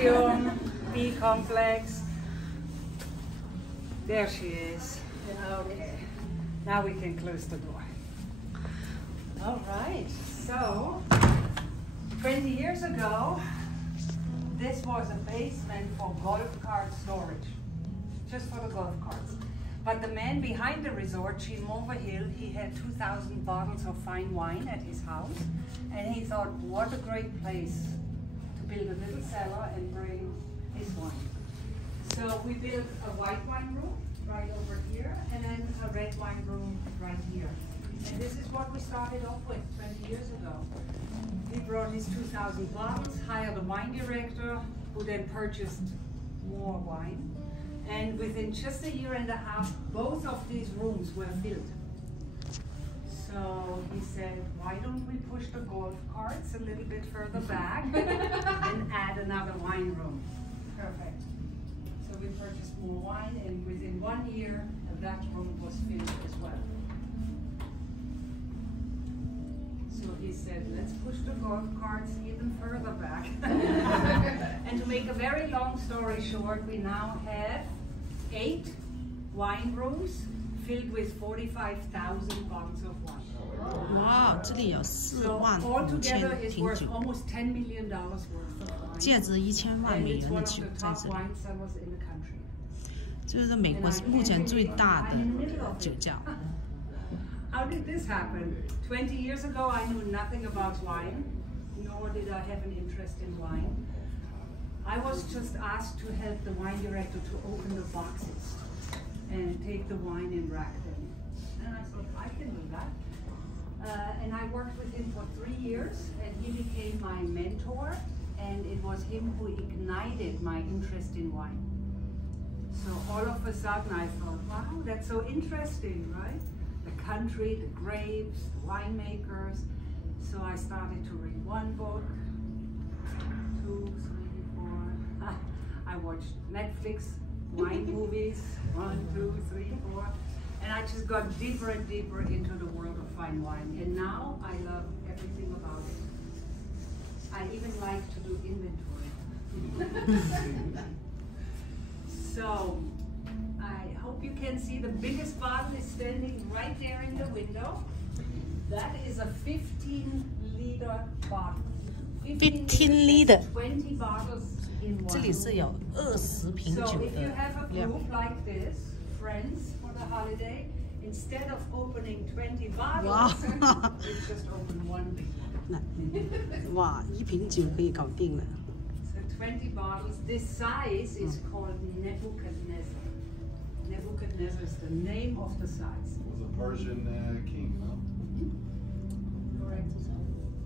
Calcium, B complex. There she is. Okay. Now we can close the door. All right. So, 20 years ago, this was a basement for golf cart storage, just for the golf carts. But the man behind the resort, Jim Overhill, he had 2,000 bottles of fine wine at his house, and he thought, what a great place to build a little cellar and bring his wine. So we built a white wine room right over here, and then a red wine room right here. And this is what we started off with 20 years ago. He brought his 2,000 bottles, hired a wine director, who then purchased more wine. And within just a year and a half, both of these rooms were filled. So he said, why don't we push the golf carts a little bit further back and add another wine room? Perfect. So we purchased more wine, and within 1 year, that room was filled as well. So he said, let's push the golf carts even further back. And to make a very long story short, we now have 8 wine rooms filled with 45,000 bottles of wine. Wow, 这里有4万5千瓶酒， almost $10 million worth of wine. 价值1000万美元的酒在这里。这是美国目前最大的酒窖。 How did this happen? 20 years ago, I knew nothing about wine, nor did I have an interest in wine. I was just asked to help the wine director to open the boxes and take the wine and rack them. And I thought, I can do that. And I worked with him for 3 years, and he became my mentor, and it was him who ignited my interest in wine. So all of a sudden I thought, wow, that's so interesting, right? The country, the grapes, the winemakers. So I started to read 1 book, 2, 3, 4. I watched Netflix wine movies, 1, 2, 3, 4. And I just got deeper and deeper into the world of fine wine. And now I love everything about it. I even like to do inventory. So, I hope you can see the biggest bottle is standing right there in the window. That is a 15-liter bottle. 15 liter， 20 bottles in one. 这里是有20瓶酒 So if 的 you have a 量。 group like this, friends for the holiday, instead of opening 20 bottles, you just open 1 big one. 哇，1瓶酒可以搞定了。 So 20 bottles. This size is called Nebuchadnezzar. Nebuchadnezzar is the name of the size. It was a Persian king, huh? Correct.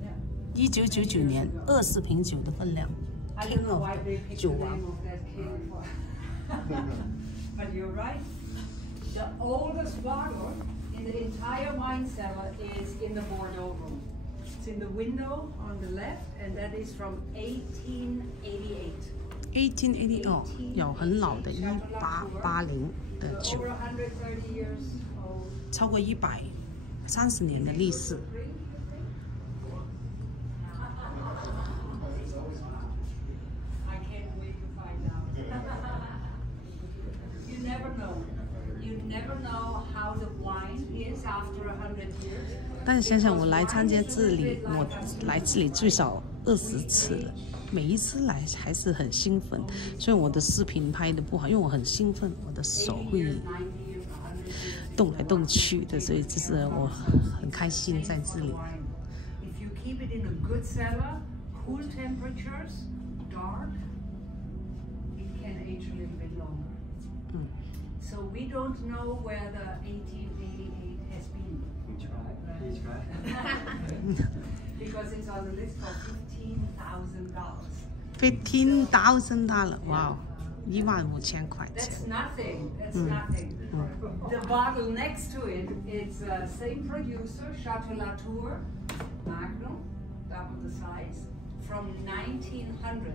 Yeah. 1999年20瓶酒的分量 I don't ，King know of why they picked 酒 the 王 name。of that king for. But you're right. The oldest bottle in the entire wine cellar is in the Bordeaux room. It's in the window on the left, and that is from 1888. 1880哦，有很老的1880的 So 酒， over 130 years old. 超过130年的历史。 I can't wait to find out. You never know. You never know how the wine is after 100 years. 但是想想我来参加这里，我来这里最少20次了，每一次来还是很兴奋。虽然我的视频拍的不好，因为我很兴奋，我的手会动来动去的，所以这是我很开心在这里。 If you keep it in a good cellar, cool temperatures, dark, it can age a little bit longer. So we don't know where the 1888 has been. We try. Because it's on the list for $15,000. $15,000， 哇，15000块钱。 That's nothing. That's nothing. The bottle next to it, it's same producer, Chateau Latour, Magnum, double the size, from 1900.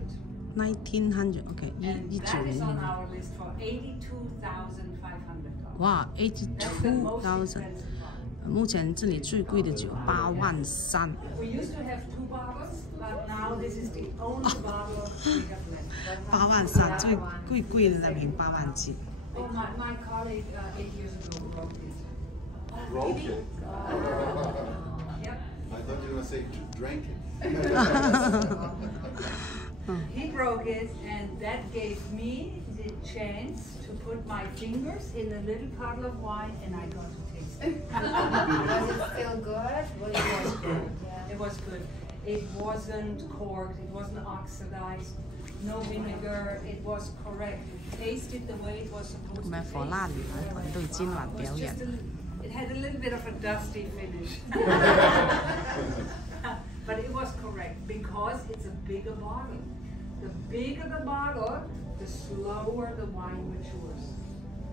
1900，OK， And 1990 that is 年 on。our list for $82,500. 哇 That's the most ，82,000。 expensive bottle. 目前这里最贵的酒83000。We used to have 2 bottles, but but now this is the only bottle we have left. 8万3最贵的那瓶8万几。Oh, my colleague 8 years ago broke it. Broke it. Yep. I thought you were gonna say drank it. He broke it, and that gave me the chance to put my fingers in a little bottle of wine, and I got to taste it. Was it still good? Well, it was good. Yeah. It was good. It wasn't corked. It wasn't oxidized. No vinegar. It was correct. It tasted the way it was supposed to 咩 taste. 火辣女孩团队今晚表演。 It had a little bit of a dusty finish. But it was correct because it's a bigger bottle. The bigger the bottle, the slower the wine matures.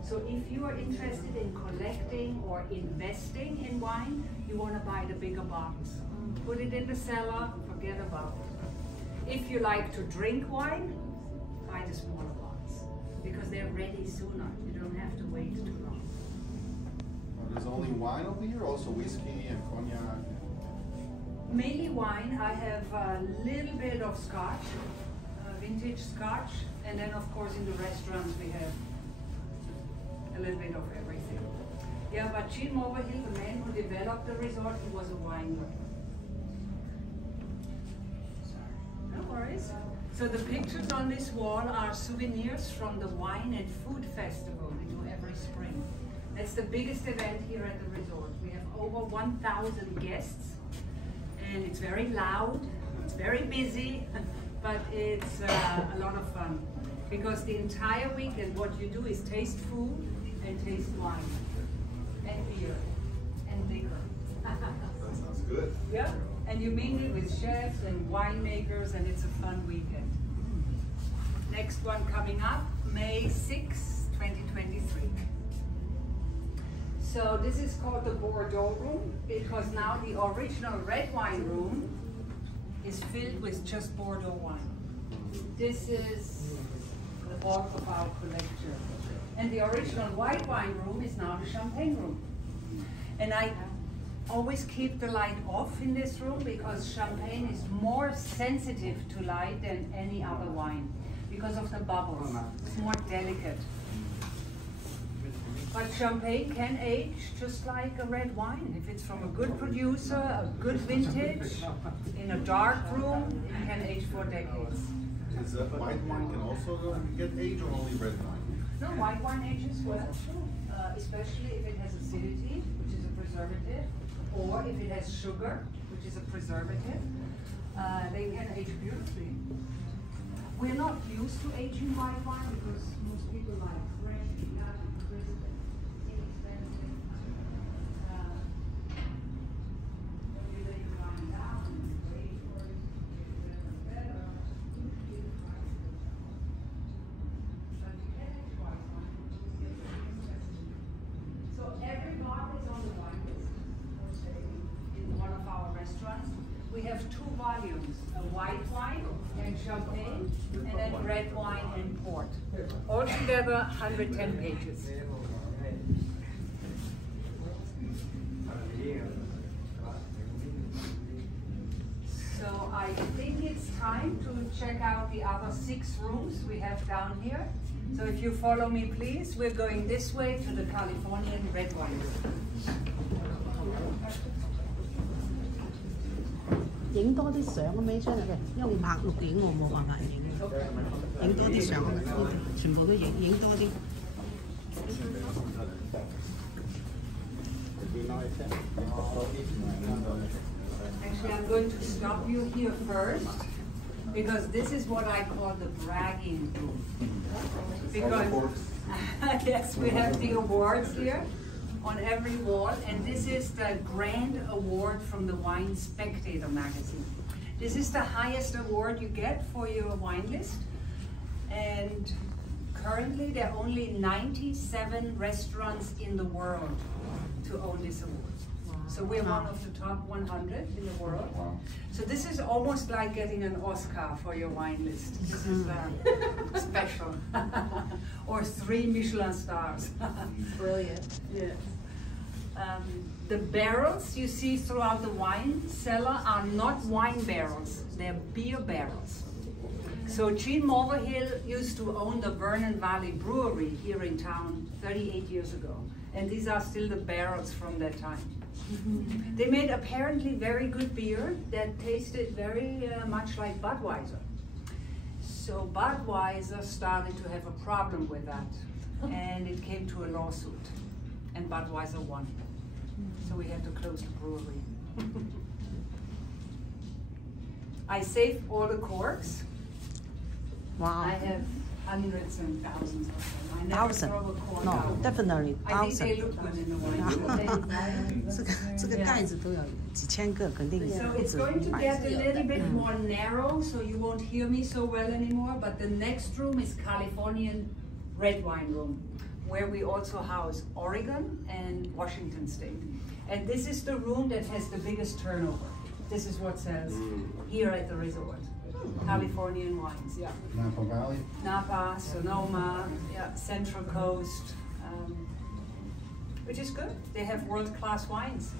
So if you are interested in collecting or investing in wine, you want to buy the bigger bottles. Put it in the cellar, forget about it. If you like to drink wine, buy the smaller bottles because they're ready sooner. You don't have to wait too long. There's only wine over here, also whiskey and cognac. Mainly wine. I have a little bit of scotch, vintage scotch, and then of course in the restaurants we have a little bit of everything. Yeah, but Jim Overhill, the man who developed the resort, he was a winemaker. No worries. So the pictures on this wall are souvenirs from the wine and food festival we do every spring. That's the biggest event here at the resort. We have over 1,000 guests. And it's very loud, it's very busy, but it's a lot of fun. Because the entire weekend what you do is taste food and taste wine, and beer, and liquor. That sounds good. Yeah, and you mingle with chefs and winemakers, and it's a fun weekend. Next one coming up, May 6, 2023. So this is called the Bordeaux room because now the original red wine room is filled with just Bordeaux wine. This is the bulk of our collection. And the original white wine room is now the champagne room. And I always keep the light off in this room because champagne is more sensitive to light than any other wine because of the bubbles. It's more delicate. But champagne can age just like a red wine. If it's from a good producer, a good vintage, in a dark room, it can age for decades. Is white wine can also get aged or only red wine? No, white wine ages well, especially if it has acidity, which is a preservative, or if it has sugar, which is a preservative. They can age beautifully. We're not used to aging white wine because most people like fresh, young, crisp, inexpensive. You lay your wine down and wait for it to get better. But you can age white wine. So every bottle is on the wine list. Say in one of our restaurants, we have 2 volumes: a white wine and champagne, and then red wine and port. Altogether, 110 pages. So I think it's time to check out the other 6 rooms we have down here. So if you follow me, please, we're going this way to the Californian red wine room. 影多啲相咁樣出嚟嘅，因為我拍錄影我冇辦法影，影多啲相咁樣，全部都影多啲。Actually, I'm going to stop you here first because this is what I call the bragging room. Because yes, we have the awards here on every wall, and this is the grand award from the Wine Spectator magazine. This is the highest award you get for your wine list, and currently there are only 97 restaurants in the world to own this award. So we're one of the top 100 in the world. Wow. So this is almost like getting an Oscar for your wine list. This is special. Or 3 Michelin stars. Brilliant. Yes. The barrels you see throughout the wine cellar are not wine barrels, they're beer barrels. So Gene Mulvihill used to own the Vernon Valley Brewery here in town 38 years ago. And these are still the barrels from that time. They made apparently very good beer that tasted very much like Budweiser. So Budweiser started to have a problem with that. And it came to a lawsuit. And Budweiser won. So we had to close the brewery. I saved all the corks. Wow. I have hundreds and thousands of them. I never Thousand. throw a cork No, out. definitely I think they thousand. look good in the wine. 这个盖子都有几千个，肯定 So 不 it's 止 going to 100 get a little bit more narrow, so you won't hear me so well anymore. But the next room is Californian red wine room, where we also house Oregon and Washington State. And this is the room that has the biggest turnover. This is what sells here at the resort. Californian wines, yeah. Napa Valley. Napa, Sonoma, yeah, Central Coast, which is good. They have world-class wines.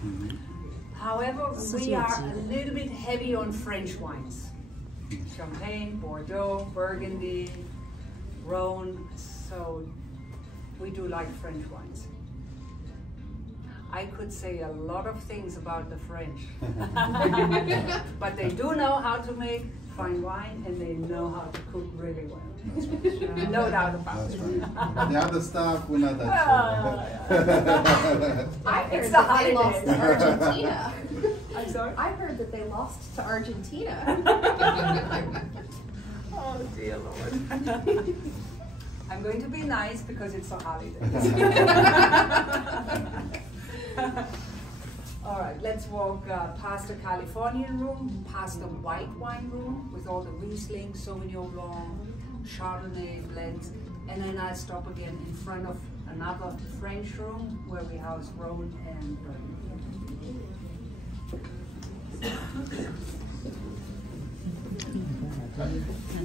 However, we are a little bit heavy on French wines. Champagne, Bordeaux, Burgundy, Rhone, so we do like French wines. I could say a lot of things about the French, but they do know how to make fine wine and they know how to cook really well. That's right. No doubt about That's it. right. But the other stuff, we're not that sure. I heard It's that the they lost to holidays. Argentina. I'm sorry? I heard that they lost to Argentina. Oh dear Lord. I'm going to be nice because it's a holiday. All right, let's walk past the Californian room, past the white wine room with all the Riesling, Sauvignon Blanc, Chardonnay blends, and then I'll stop again in front of another French room where we house Rhone and Burgundy.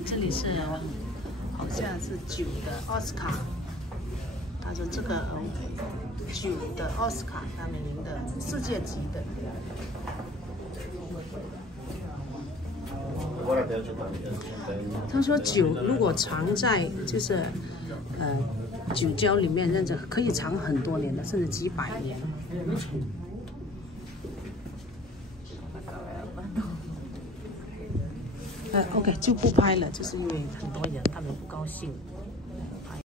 这里是好像是酒的奥斯卡，他说这个酒的奥斯卡，他们赢的世界级的。他说酒如果藏在就是酒窖里面，认证可以藏很多年的，甚至几百年。OK 就不拍了，就是因为很多人他们不高兴。